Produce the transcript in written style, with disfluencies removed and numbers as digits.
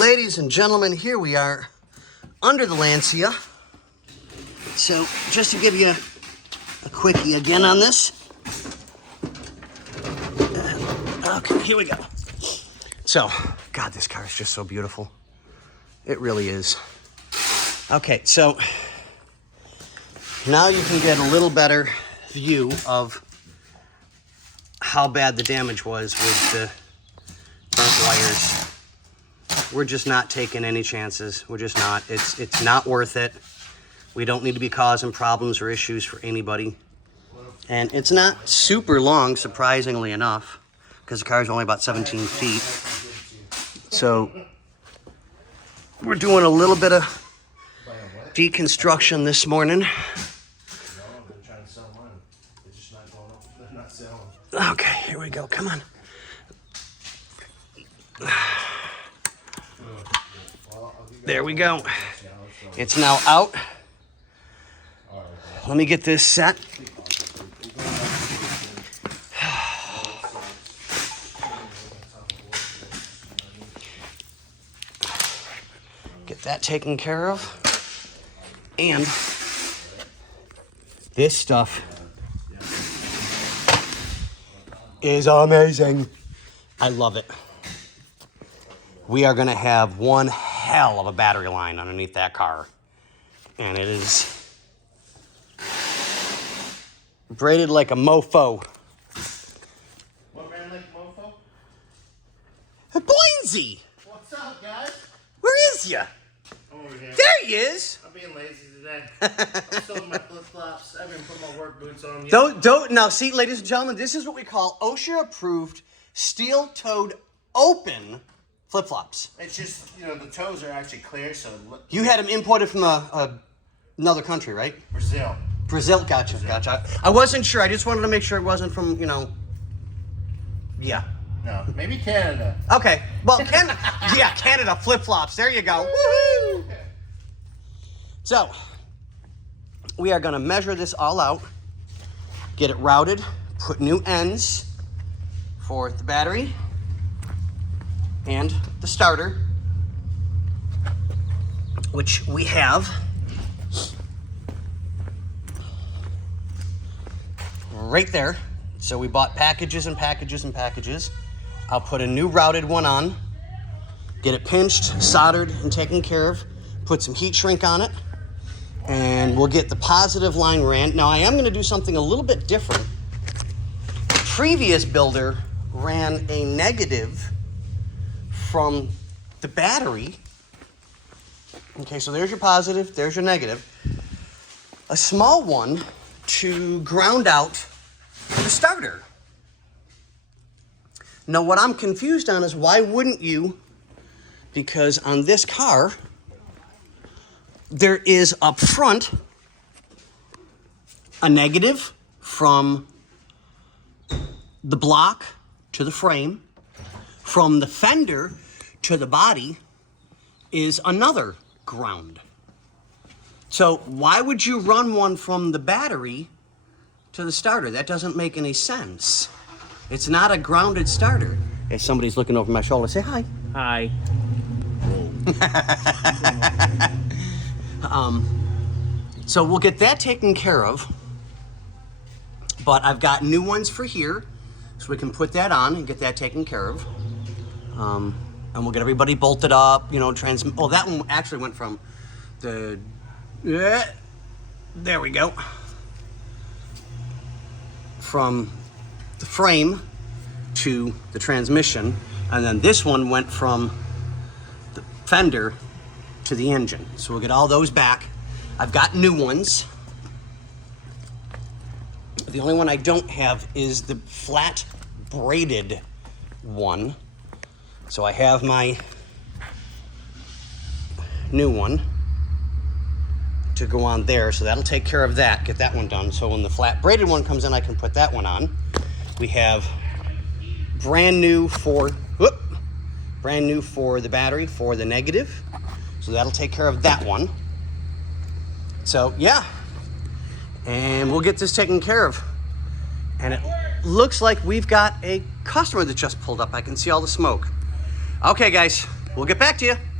Ladies and gentlemen, here we are under the Lancia. So just to give you a quickie again on this. Okay, here we go. So, God, this car is just so beautiful. It really is. Okay, so now you can get a little better view of how bad the damage was with the burnt wires. We're just not taking any chances. We're just not. It's not worth it. We don't need to be causing problems or issues for anybody. And it's not super long, surprisingly enough, because the car is only about 17 feet. So we're doing a little bit of deconstruction this morning. Okay, here we go. Come on. There we go. It's now out. Let me get this set. Get that taken care of. And this stuff is amazing. I love it. We are going to have one hell of a battery line underneath that car. And it is braided like a mofo. What ran like a mofo? A Blainsy! What's up, guys? Where is ya? I'm over here. There he is! I'm being lazy today. I'm still in my flip-flops. I haven't put my work boots on yet. Don't, now see, ladies and gentlemen, this is what we call OSHA-approved, steel-toed, open flip-flops. It's just, you know, the toes are actually clear, so... You had them imported from another country, right? Brazil. Brazil, gotcha. I wasn't sure. I just wanted to make sure it wasn't from, you know... Yeah. No, maybe Canada. Okay. Well, Canada flip-flops. There you go. Woohoo! So, we are going to measure this all out, get it routed, put new ends for the battery and the starter, which we have right there. So we bought packages and packages and packages. I'll put a new routed one on, get it pinched, soldered, and taken care of, put some heat shrink on it, and we'll get the positive line ran. Now I am going to do something a little bit different. The previous builder ran a negative from the battery. Okay, so there's your positive, there's your negative. A small one to ground out the starter. Now what I'm confused on is why wouldn't you, because on this car, there is up front a negative from the block to the frame. From the fender to the body is another ground. So why would you run one from the battery to the starter? That doesn't make any sense. It's not a grounded starter. If somebody's looking over my shoulder, say hi. Hi. So we'll get that taken care of, but I've got new ones for here, so we can put that on and get that taken care of. And we'll get everybody bolted up, you know, oh, that one actually went from the, there we go. From the frame to the transmission, and then this one went from the fender to the engine. So we'll get all those back. I've got new ones. The only one I don't have is the flat braided one. So I have my new one to go on there. So that'll take care of that, get that one done. So when the flat braided one comes in, I can put that one on. We have brand new for the battery for the negative. So that'll take care of that one. So yeah, and we'll get this taken care of. And it looks like we've got a customer that just pulled up. I can see all the smoke. Okay, guys, We'll get back to you.